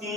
3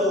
2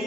2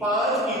5 PV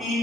PV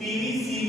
PV CV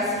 SP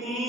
3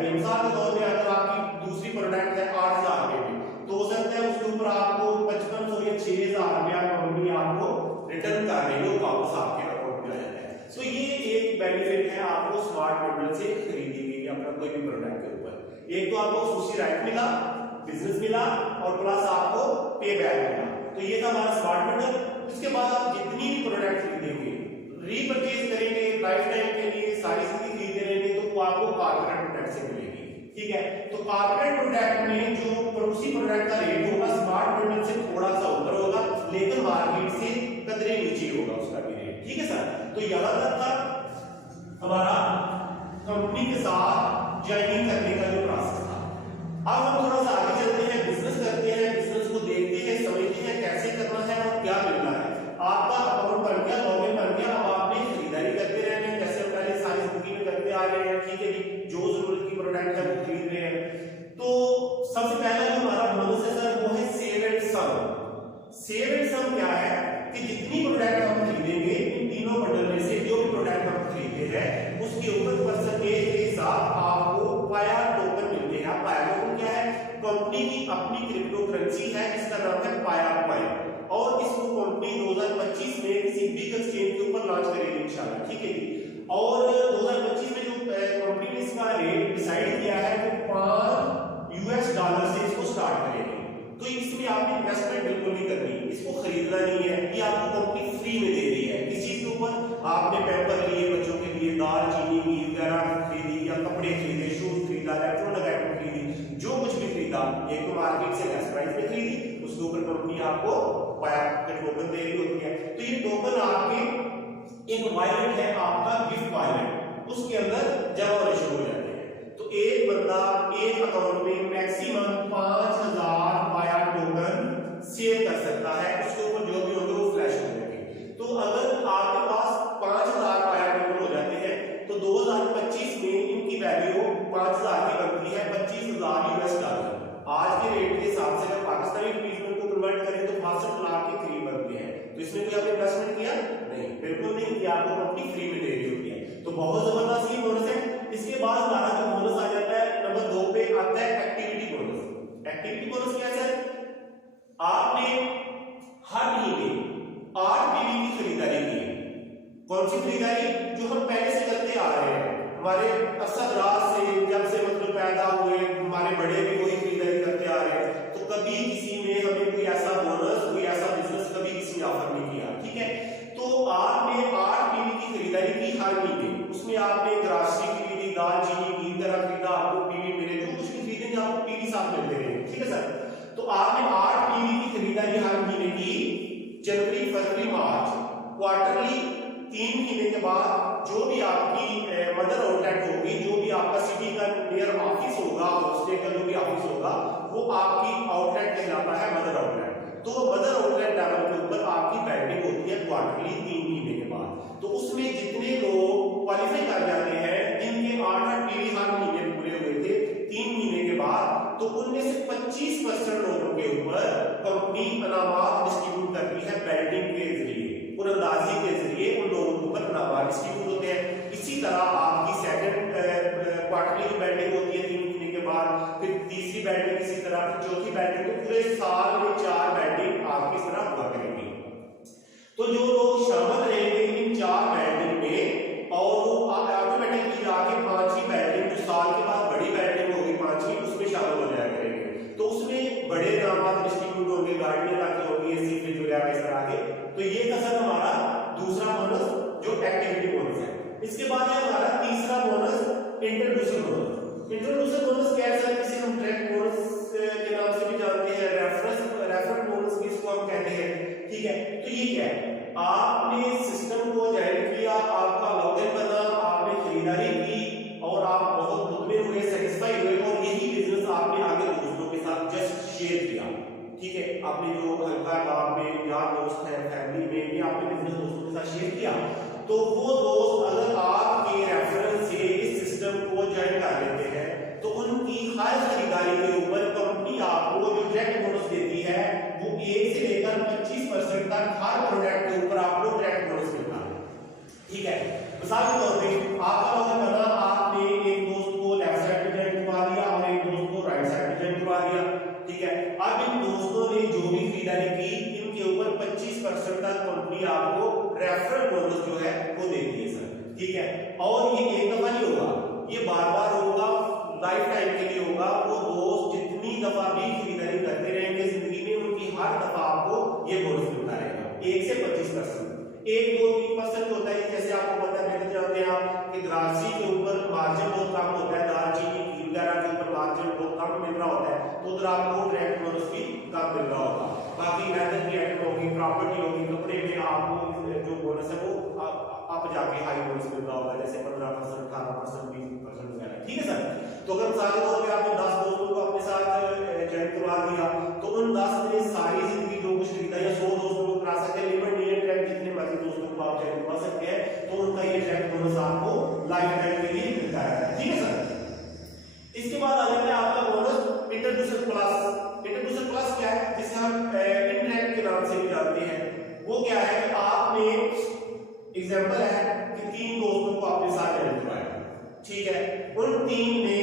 बैठ गई। मिसाल के तौर पे अगर आपकी दूसरी प्रोडक्ट है 8,000 रुपए में, तो हो सकता है उसके ऊपर आपको 5500 या 6,000 रुपया कंपनी आपको रिटर्न कर रही हो, वापस आपके अकाउंट में आ जाता है। सो ये एक बेनिफिट है आपको स्मार्ट बंडल से खरीदी गई अपना कोई भी प्रोडक्ट के ऊपर। एक तो आपको सोशल राइट मिला, बिजनेस मिला, और प्लस आपको पे बैक मिला। तो ये था हमारा स्मार्ट बंडल। उसके बाद आप जितनी भी प्रोडक्ट खरीदेंगे, रीपरचेज करेंगे, लाइफ टाइम के लिए सारी चीजें खरीदते रहेंगे, तो वो आपको कारपोरेट प्रोडक्ट से मिलेगी। ठीक है, तो कारपोरेट प्रोडक्ट में जो उसी प्रोडक्ट का रेट होगा स्मार्ट बंडल से थोड़ा सा ऊपर होगा, लेकिन मार्केट से कदरे नीचे होगा उसका भी रेट। ठीक है सर, तो यहां तक था हमारा कंपनी के साथ ज्वाइनिंग करने का जो प्रोसेस था। अब हम थोड़ा सा आगे चलते हैं, बिजनेस करते हैं, बिजनेस को देखते हैं, समझते हैं कैसे करना है और क्या मिलना है। आपका अकाउंट बन गया, लॉगिन बन गया, अब आपने खरीदारी करते रहना है जैसे हम पहले सारी जिंदगी में करते आ रहे हैं। ठीक है जी, जो जरूरत की प्रोडक्ट है वो खरीद रहे हैं। तो सबसे पहला जो हमारा बोनस है सर वो है save and sum. Save and sum क्या है कि जितनी प्रोडक्ट हम खरीदेंगे, इन तीनों बंडल में से जो भी प्रोडक्ट हम खरीदते हैं उसके ऊपर परसेंटेज के साथ आपको पाया टोकन मिलते हैं। पाया टोकन क्या है? कंपनी की अपनी क्रिप्टो करेंसी है, इसका नाम है पाया कॉइन, और इसको कंपनी 2025 में किसी बिग एक्सचेंज के ऊपर लॉन्च करेगी इंशाल्लाह। ठीक है जी, और 2025 में जो कंपनी ने इसका रेट डिसाइड किया है वो $5 से इसको स्टार्ट करेगी। तो इसमें आपने इन्वेस्टमेंट बिल्कुल नहीं करनी, इसको खरीदना नहीं है, ये आपको कंपनी फ्री में दे रही है। किस चीज के ऊपर? आपने पेपर लिए बच्चों के लिए, दाल चीनी घी वगैरह खरीदी, या कपड़े खरीदे, शूज खरीदा, इलेक्ट्रॉनिक आइटम खरीदी, जो कुछ भी खरीदा, एक तो मार्केट से लेस प्राइस में खरीदी, उसके ऊपर कंपनी आपको पाया के टोकन दे रही होती है। तो ये टोकन आपके एक वॉलेट है आपका गिफ्ट वॉलेट, उसके अंदर जमा होने शुरू हो जाते हैं। तो एक बंदा एक अकाउंट में मैक्सिमम 5,000 पाया टोकन सेव कर सकता है, उसके ऊपर जो भी होंगे वो फ्लैश हो जाएंगे। तो अगर आपके पास 5,000 पाया टोकन हो जाते हैं तो 2025 में इनकी वैल्यू 5,000 की बनती है $25,000। आज के रेट के हिसाब से अगर पाकिस्तानी रुपीस में को कन्वर्ट करें तो 62 लाख के करीब बनते हैं। तो इसमें कोई आपने इन्वेस्टमेंट किया नहीं, बिल्कुल नहीं किया, आपको कंपनी फ्री में दे रही होती है। तो बहुत जबरदस्त ये बोनस है। इसके बाद हमारा जो बोनस आ जाता है नंबर 2 पे आता है एक्टिविटी बोनस। एक्टिविटी बोनस क्या है? आपने हर महीने 8 टीवी की खरीदारी की। कौन सी खरीदारी? जो हम पहले से करते आ रहे हैं, हमारे असदराज से जब से मतलब पैदा हुए हमारे बड़े भी वही खरीदारी करते आ रहे हैं। तो कभी किसी ने हमें कोई ऐसा बोनस, कोई ऐसा बिजनेस कभी किसी ने ऑफर नहीं किया। ठीक है, तो आपने 8 टीवी की खरीदारी की हर महीने, उसमें आपने ग्रासरी खरीदी, दाल चीनी घी वगैरह खरीदा, आपको पीवी मिले, जो कुछ भी खरीदेंगे आपको पीवी साथ मिलते रहेंगे। ठीक है सर, तो आपने 8 टीवी की खरीदारी हर महीने की, जनवरी फरवरी मार्च क्वार्टरली 3 महीने के बाद जो भी आपकी मदर आउटलेट होगी, जो भी आपका सिटी का नियर ऑफिस होगा, हॉस्टल का जो भी ऑफिस होगा, वो आपकी आउटलेट कहलाता है मदर आउटलेट। तो मदर आउटलेट लेवल के ऊपर आपकी बैंडिंग होती है क्वार्टरली 3 महीने के बाद। तो उसमें जितने लोग क्वालिफाई कर जाते हैं, जिनके 8 टीवी हर महीने पूरे हुए थे 3 महीने के बाद, तो उनमें से 25% लोगों के ऊपर कंपनी इनामात डिस्ट्रीब्यूट करती है बैंडिंग के जरिए, उनंदाजी के जरिए उन लोगों के ऊपर इनामात डिस्ट्रीब्यूट होते हैं। इसी तरह आपकी सेकंड क्वार्टरली बैंडिंग होती है 3 महीने के बाद, फिर तीसरी बैंडिंग इसी तरह, फिर चौथी बैंडिंग, तो पूरे साल में 4 बैंडिंग आपकी इस तरह हुआ करेंगी। तो जो लोग शामिल रहेंगे इन 4 बैंडिंग में, और वो ऑटोमेटिकली जाके 5वीं बैंडिंग जो साल के बाद बड़ी बैंडिंग होगी 5वीं, उसमें शामिल हो जाया करेंगे। तो उसमें बड़े इनामात डिस्ट्रीब्यूट होंगे, गाड़ियां ताकि होगी, एसी फ्रिज वगैरह इस तरह के। तो ये था सर हमारा दूसरा बोनस जो एक्टिविटी बोनस है। इसके बाद है हमारा तीसरा bonus introducer bonus. Introducer bonus क्या है सर? किसी हम डायरेक्ट बोनस के नाम से भी जानते हैं, रेफरल बोनस भी इसको हम कहते हैं। ठीक है, तो ये क्या है? आपने सिस्टम को ज्वाइन किया, आपका लॉगिन बना, आपने खरीदारी की और आप बहुत मुतमिन हुए, सेटिस्फाई हुए, और यही बिजनेस आपने आगे दोस्तों के साथ जस्ट शेयर किया। ठीक है, आपने जो हल्का बाप में यार दोस्त है, फैमिली में, ये आपने बिजनेस दोस्तों के साथ शेयर किया, तो वो दोस्त अगर आपके रेफरेंस से इस सिस्टम को ज्वाइन कर लेते हैं तो उनकी हर खरीदारी के ऊपर कंपनी आपको जो डायरेक्ट बोनस देती है वो 1 से लेकर 25% तक हर प्रोडक्ट के ऊपर आपको डायरेक्ट बोनस मिलता है। ठीक है, मिसाल के तौर पे आपका लॉगिन बना, आपने एक दोस्त को लेफ्ट साइड पे ज्वाइन कंपनी आप को रेफरल बोनस जो है वो देती है सर, ठीक है। और ये एक दफा नहीं होगा, ये बार बार होगा, लाइफ टाइम के लिए होगा। वो दोस्त जितनी दफा भी खरीदारी करते रहेंगे जिंदगी में, उनकी हर दफा आपको ये बोनस मिलता रहेगा 1 से 25%। 1, 2, 3% होता है, जैसे आपको पता है, बेहतर जानते हैं आप कि द्राक्षी के ऊपर मार्जिन बहुत कम होता है, दालचीनी घी वगैरह के ऊपर मार्जिन बहुत कम मिल रहा होता है, तो उधर आपको डायरेक्ट बोनस भी कम मिल रहा होगा। बाकी वेदर की आइटम होगी, प्रॉपर्टी होगी, कपड़े में आपको जो बोनस है वो आप जाके हाई बोनस मिल रहा होगा, जैसे 15%, 18%, 20% वगैरह, ठीक है सर। तो अगर मिसाल के तौर पे आपने 10 दोस्तों को अपने साथ ज्वाइन करवा दिया, तो उन 10 ने सारी जिंदगी जो कुछ खरीदा, या 100 दोस्तों को करा सकते हैं, लिमिट नहीं है, डायरेक्ट जितने मर्जी दोस्तों को आप ज्वाइन करवा सकते हैं, तो उनका ये डायरेक्ट बोनस आपको लाइफ टाइम के लिए मिलता है, ठीक है सर। इसके बाद आ जाता है आपका bonus introducer plus. Introducer plus क्या है, जिसे हम इंटरेक्ट के नाम से भी जानते हैं। वो क्या है कि आपने एग्जांपल है कि 3 दोस्तों को अपने साथ ज्वाइन करवाया, ठीक है, उन 3 ने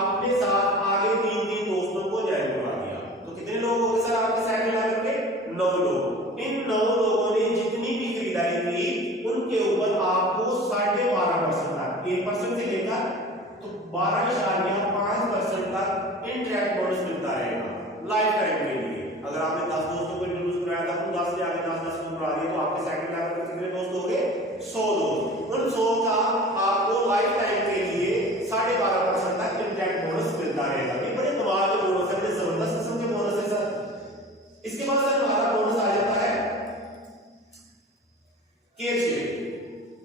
अपने साथ आगे 3 दोस्तों को ज्वाइन करवा दिया, तो कितने लोग हो गए सर आपके साथ मिला करके? 9 लोग। इन 9 लोगों ने जितनी भी खरीदारी की उनके ऊपर आपको 12.5% तक, 1% से लेकर तो 12.5% तक इंटरेक्ट बोनस मिलता रहेगा लाइफ टाइम के लिए। अगर आपने 10 दोस्तों को इंट्रोड्यूस कराया था, तो 10 से आगे 10 को करा दिया, तो आपके सेकंड लेवल पे कितने दोस्त हो गए? 100 दोस्त। उन 100 का आपको लाइफ टाइम के लिए 12.5% तक इंटरेक्ट बोनस मिलता रहेगा। ये बड़े कमाल के बोनस है, जबरदस्त किस्म के बोनस है सर। इसके बाद सर हमारा बोनस आ जाता है केयर शेयर।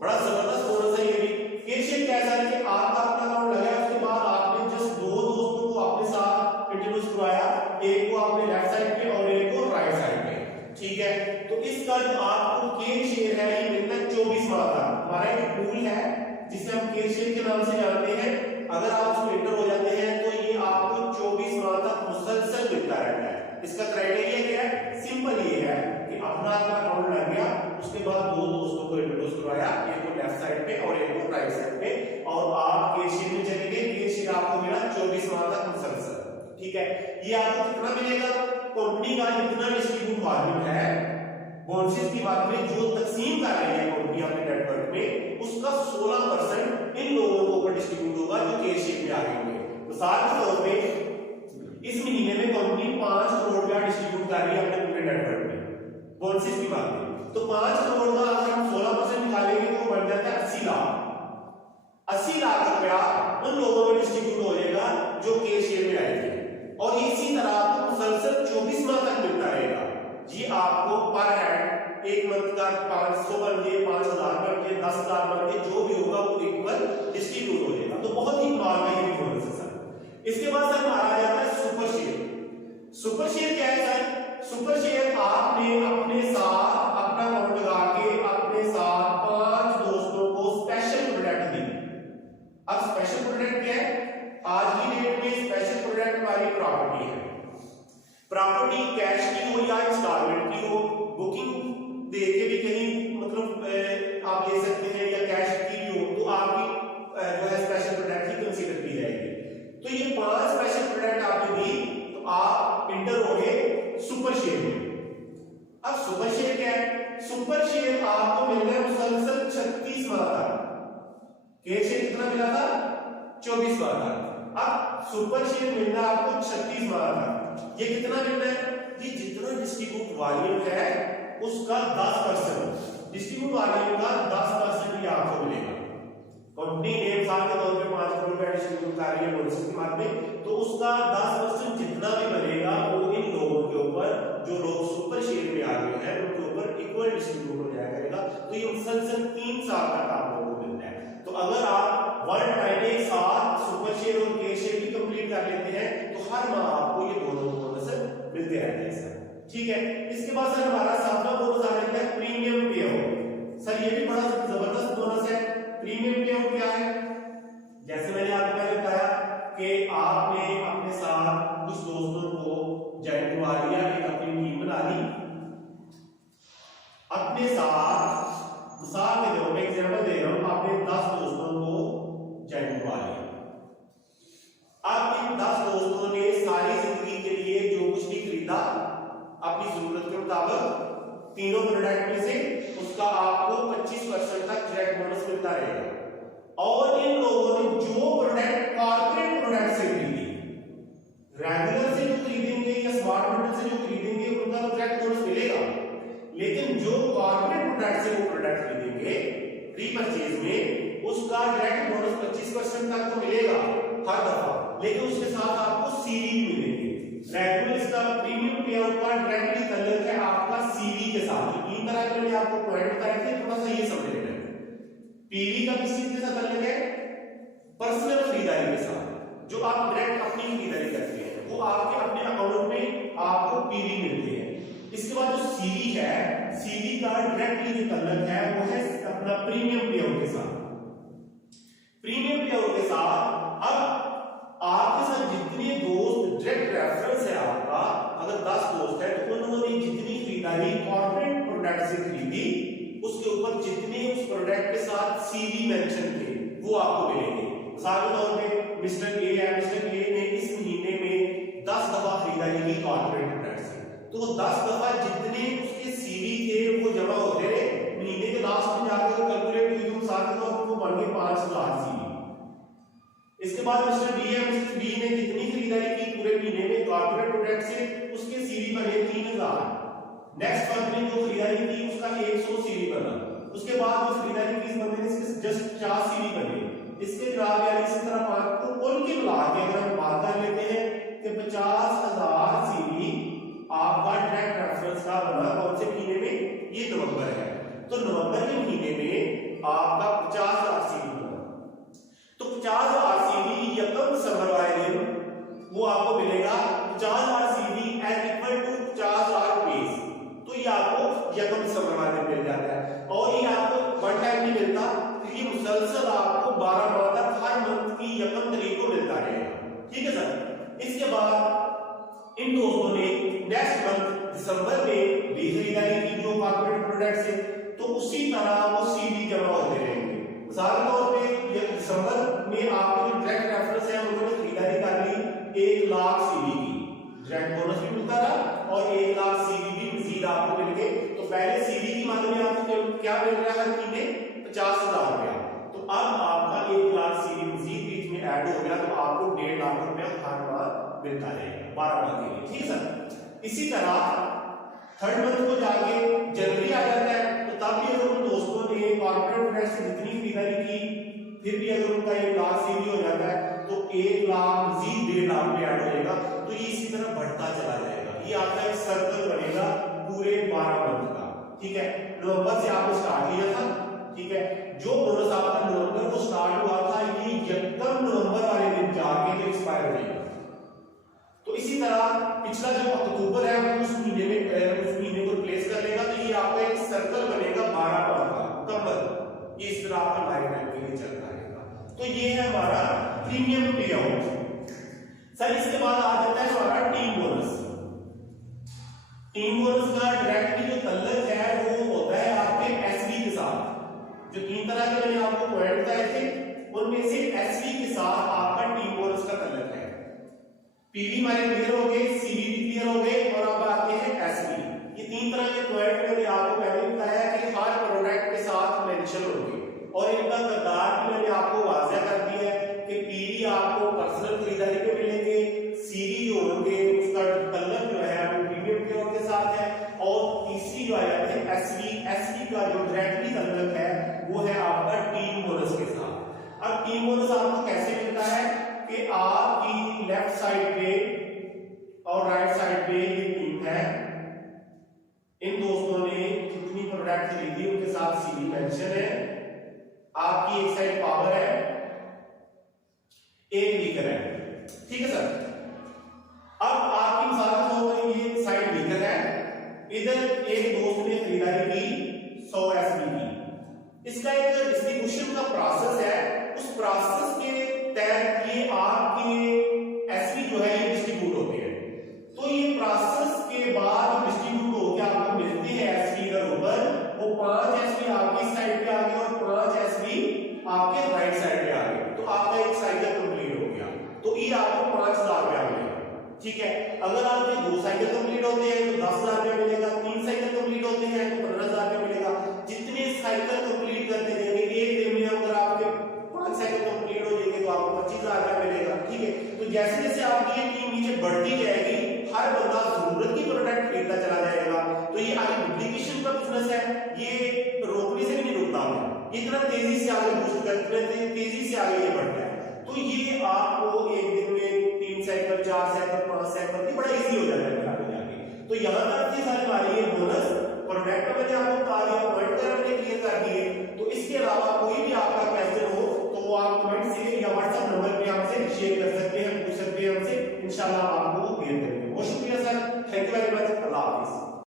बड़ा जबरदस्त बोनस है ये भी। केयर शेयर कैसा है कि आपका अपना अकाउंट लगाया, उसके बाद आपने जस्ट 2 दोस्तों को अपने साथ इंट्रोड्यूस करवाया, एक को आपने लेफ्ट साइड पे और एक को राइट साइड पे, ठीक है। तो इसका जो आपको केयर शेयर है ये मिलता है 24 माह का। हमारा एक टूल है जिसे हम केयर शेयर के नाम से जानते हैं। अगर आप उसमें एंटर हो जाते हैं तो ये आपको 24 माह तक मुसलसल मिलता रहता है। इसका क्राइटेरिया क्या है? सिंपल ये है कि अपना अकाउंट लग गया, उसके बाद 2 दोस्तों को इंट्रोड्यूस करवाया, एक को लेफ्ट साइड पे और एक को राइट साइड पे, और आप केयर शेयर में चले गए, केयर शेयर आपको मिला 24 माह तक मुसलसल, ठीक है। ये आपको कितना मिलेगा? कंपनी का जितना डिस्ट्रीब्यूट वॉल्यूम है बोनसेस की बात में, जो तकसीम कर रही है कंपनी अपने नेटवर्क में, उसका 16% इन लोगों को ऊपर डिस्ट्रीब्यूट होगा जो केयर शेयर में आ गए होंगे। मिसाल के तौर पे इस महीने में कंपनी 5 करोड़ रुपया डिस्ट्रीब्यूट कर रही है अपने पूरे नेटवर्क में बोनसेस की बात में, तो 5 करोड़ का अगर हम 16% निकालेंगे तो बन जाता है 80 लाख। 80 लाख रुपया उन लोगों में डिस्ट्रीब्यूट हो जाएगा जो केयर शेयर में आएंगे, और इसी तरह आपको मुसलसल 24 माह तक मिलता रहेगा। ये आपको पर हेड एक मंथ का 500 बन के 5000 बन के 10,000 बन के जो भी होगा वो इक्वल डिस्ट्रीब्यूट हो जाएगा। तो बहुत ही कमाल का ये बोनस है सर। इसके बाद सर हमारा आ जाता है सुपर शेयर। सुपर शेयर क्या है सर? सुपर शेयर आपने अपने साथ अपना अकाउंट लगा के अपने साथ 5 दोस्तों को स्पेशल प्रोडक्ट दी। अब स्पेशल प्रोडक्ट क्या है? आज की डेट में स्पेशल प्रोडक्ट वाली प्रॉपर्टी है। प्रॉपर्टी कैश की हो या इंस्टॉलमेंट की हो, बुकिंग दे के भी कहीं मतलब आप ले सकते हैं, या कैश की भी हो, तो आपकी जो है स्पेशल प्रोडक्ट ही कंसीडर की जाएगी। तो ये 5 स्पेशल प्रोडक्ट आपने दी, तो आप इंटर हो गए सुपर शेयर में। अब सुपर शेयर क्या है? सुपर शेयर आपको मिल रहा है मुसलसल 36 माह तक। केयर शेयर कितना मिला था? 24 माह तक। अब सुपर शेयर मिल रहा है आपको 36 माह तक। ये कितना मिल रहा है? ये जितना डिस्ट्रीब्यूट वॉल्यूम है उसका 10%, डिस्ट्रीब्यूट वॉल्यूम का 10% ही आपको मिलेगा। कंपनी ने साल के तौर पे 5 करोड़ रुपया डिस्ट्रीब्यूट कर रही है बोनस की बात में, तो उसका 10% जितना भी बनेगा वो इन लोगों के ऊपर, जो लोग सुपर शेयर में आ गए हैं उनके ऊपर इक्वल डिस्ट्रीब्यूट हो जाया करेगा। तो ये मुसलसल 3 साल तक आप लोगों को मिलता है। तो अगर आप वन टाइम एक साथ सुपर शेयर और केयर शेयर भी कंप्लीट कर लेते हैं तो हर माह आपको ये दोनों बोनस मिलते रहते हैं सर, ठीक है। इसके बाद सर हमारा 7वां बोनस आ जाता है प्रीमियम पे आउट। सर ये भी बड़ा जबरदस्त बोनस है। प्रीमियम पे आउट क्या है? जैसे मैंने आपको पहले बताया कि आपने अपने साथ कुछ दोस्तों को ज्वाइन करवा लिया, एक अपनी टीम बना ली, अपने साथ मिसाल के तौर पे एग्जांपल दे रहा हूं, आपने 10 दोस्तों को ज्वाइन करवा लिया। अब इन 10 दोस्तों ने सारी जिंदगी के लिए जो कुछ भी खरीदा अपनी जरूरत के मुताबिक तीनों प्रोडक्ट में से उसका आपको 25% तक डायरेक्ट बोनस मिलता रहेगा। और इन लोगों ने जो प्रोडक्ट कॉर्पोरेट प्रोडक्ट से खरीदी, रेगुलर से जो खरीदेंगे या स्मार्ट मीटर से जो खरीदेंगे उनका तो डायरेक्ट बोनस मिलेगा, लेकिन जो कॉर्पोरेट प्रोडक्ट से वो प्रोडक्ट खरीदेंगे प्री परचेज में, उसका डायरेक्ट बोनस 25% तक तो मिलेगा हर दफा, लेकिन उसके साथ आपको सीवी भी मिलेंगे। रेगुलर इसका प्रीमियम पे आउट का डायरेक्टली ताल्लुक है आपका सीवी के साथ। तीन तरह के मैंने आपको पॉइंट बताए थे, थोड़ा सा ये समझ लेना है। पीवी का किस चीज के साथ ताल्लुक है? पर्सनल खरीदारी के साथ, जो आप डायरेक्ट अपनी खरीदारी करते हैं वो आपके अपने अकाउंट में आपको पीवी मिलती है। इसके बाद जो सीवी है, सीवी का डायरेक्टली जो ताल्लुक है वो है अपना प्रीमियम पे आउट के साथ। प्रीमियम पे आउट के साथ अब आपके साथ जितने दोस्त डायरेक्ट रेफरेंस है आपका, अगर 10 दोस्त है तो उन्होंने जितनी खरीदारी कॉर्पोरेट प्रोडक्ट से खरीदी उसके ऊपर जितने उस प्रोडक्ट के साथ सीवी मेंशन थे वो आपको मिलेंगे। मिसाल के तौर पे मिस्टर ए है, मिस्टर ए ने इस महीने में 10 दफा खरीदारी की कॉर्पोरेट प्रोडक्ट से, तो वो 10 दफा जितने उसके सीवी थे वो जमा होते रहे, महीने के लास्ट में जाकर कैलकुलेट हुई तो मिसाल के तौर पर वो बन गए 5000 सीवी। इसके बाद मिस्टर बी है, मिस्टर बी ने जितनी खरीदारी की पूरे महीने में कॉर्पोरेट प्रोडक्ट से उसके सीवी बने 3000। नेक्स्ट मंथ में जो खरीदारी की उसका 100 सीवी बना, उसके बाद जो खरीदारी की इस बंदे ने इसके जस्ट 50 सीवी बने। इसके खिलाफ यानी इसी तरह पांच को कुल की मिला के अगर हम बात कर लेते हैं कि 50,000 सीवी आपका डायरेक्ट रेफरेंस का बना कौन से महीने में? ये नवंबर है, तो नवंबर के महीने में आपका 50,000 सीवी बना। तो 50,000 सीवी यकम दिसंबर वाले दिन वो आपको मिलेगा 50,000 CV as equal to 50,000 rupees. तो ये आपको यकम दिसंबर वाले दिन मिल जाता है, और ये आपको वन टाइम नहीं मिलता, तो ये मुसलसल आपको 12 माह तक हर मंथ की यकम तारीख को मिलता रहेगा। ठीक है सर। इसके बाद इन दोस्तों ने नेक्स्ट मंथ दिसंबर में भी खरीदारी की जो कॉर्पोरेट प्रोडक्ट से, तो उसी तरह वो सीवी जमा होते रहेंगे। मिसाल के तौर पे दिसंबर में आपको जो डायरेक्ट रेफरेंस है उन्होंने खरीदारी कर ली 1 लाख सीवी की, डायरेक्ट बोनस भी मिलता रहा और 1 लाख सीवी भी मजीद आपको मिल गए। तो पहले सीवी की मामले में आपको क्या मिल रहा है महीने 50,000 रुपया, तो अब आपका 1 लाख सीवी मजीद बीच में ऐड हो गया, तो आपको 1.5 लाख रुपया हर माह मिलता रहेगा 12 माह के लिए। ठीक है सर। इसी तरह थर्ड मंथ को जाके जनवरी आ जाता है, तो तब भी अगर उन दोस्तों ने कॉर्पोरेट प्रोडक्ट से जितनी खरीदारी की फिर भी अगर उनका 1 लाख सीवी हो जाता है तो 1 लाख मजीद 1.5 लाख में ऐड हो जाएगा। तो ये इसी तरह बढ़ता चला जाएगा। ये आपका एक सर्कल बनेगा पूरे 12 मंथ का। ठीक है। नवंबर से आपने स्टार्ट किया था, ठीक है, जो बोनस आपका नवंबर को स्टार्ट हुआ था ये यकम नवंबर वाले दिन जाके एक्सपायर हो जाएगा। तो इसी तरह पिछला जो अक्टूबर है वो उस महीने को रिप्लेस कर लेगा, तो ये आपका एक सर्कल बनेगा 12 माह का मुकम्मल। ये इस तरह आपका लाइफ टाइम के लिए चलता रहेगा। तो ये है हमारा प्रीमियम पे आउट। सर इसके बाद आ जाता है हमारा टीम बोनस। टीम बोनस का डायरेक्टली जो ताल्लुक है वो होता है आपके एसवी के साथ। जो 3 तरह के मैंने आपको पॉइंट बताए थे उनमें से एसवी के साथ आपका टीम बोनस का ताल्लुक है। पीवी हमारे क्लियर हो गए, सीवी भी क्लियर हो गए, और अब आते हैं एसवी। ये 3 तरह के पॉइंट मैंने आपको पहले बताया कि हर प्रोडक्ट के साथ मेंशन होंगे, और इनका किरदार भी मैंने आपको वाज़ेह कर दिया है कि पीवी आपको पर्सनल खरीदारी पे मिलेंगे, सीवी जो होंगे उसका ताल्लुक जो है वो प्रीमियम के साथ है, और तीसरी जो है एसवी, एसवी का जो डायरेक्टली ताल्लुक है वो है आपका टीम बोनस के साथ। अब टीम बोनस आपको कैसे मिलता है कि आपकी लेफ्ट साइड पे और राइट साइड पे ये टीम है, इन दोस्तों ने जितनी प्रोडक्ट खरीदी उनके साथ सीवी मेंशन है। आपकी एक साइड पावर है, एक वीकर है। ठीक है सर। अब आपकी मिसाल के तौर पर ये साइड वीकर है, इधर एक दोस्त ने खरीदारी की 100 एसवी की। इसका एक डिस्ट्रीब्यूशन का प्रोसेस है, उस प्रोसेस के तहत ये आपके एसवी जो है ये डिस्ट्रीब्यूट होते हैं। तो ये प्रोसेस के बाद डिस्ट्रीब्यूट होकर आपको मिलते हैं एसवी का ऊपर, वो 5 एसवी आपकी साइड पे आ गए और 5 एसवी आपके राइट साइड पे आ गए, तो आपका एक साइकिल कंप्लीट हो गया। तो ये आपको 5,000 रुपया मिलेगा। ठीक है। अगर आपके 2 साइकिल कंप्लीट होते हैं तो 10,000 रुपया मिलेगा, 3 साइकिल कंप्लीट होते हैं तो 15,000 रुपया मिलेगा। जितने साइकिल कंप्लीट करते जाएंगे, एक दिन में अगर आपके 5 साइकिल कंप्लीट हो जाएंगे तो आपको 25,000 रुपया मिलेगा, ठीक है। तो जैसे जैसे आपकी ये टीम नीचे बढ़ती जाएगी, हर बंदा जरूरत की प्रोडक्ट खरीदता चला जाएगा, तो ये आगे डुप्लीकेशन का बिजनेस है, ये रोकने से भी नहीं रुकता है, इतना तेजी से आगे बूस्ट करते हैं, तेजी से आगे ये बढ़ता है। तो ये आपको एक दिन में 3 साइकिल, 4 साइकिल, 5 साइकिल बड़ा इजी हो जाता है आगे जाके। तो यहाँ तक ये सारी हमारी ये बोनस प्रोडक्ट मैंने आपको बता दिया, पॉइंट मैंने क्लियर कर दिए। तो इसके अलावा कोई भी आपका क्वेश्चन हो तो आप कमेंट से या व्हाट्सएप नंबर पे आपसे शेयर कर सकते हैं, पूछ सकते हैं हमसे, इंशाल्लाह आपको क्लियर करेंगे। बहुत शुक्रिया sir, thank you very much, Allah Hafiz.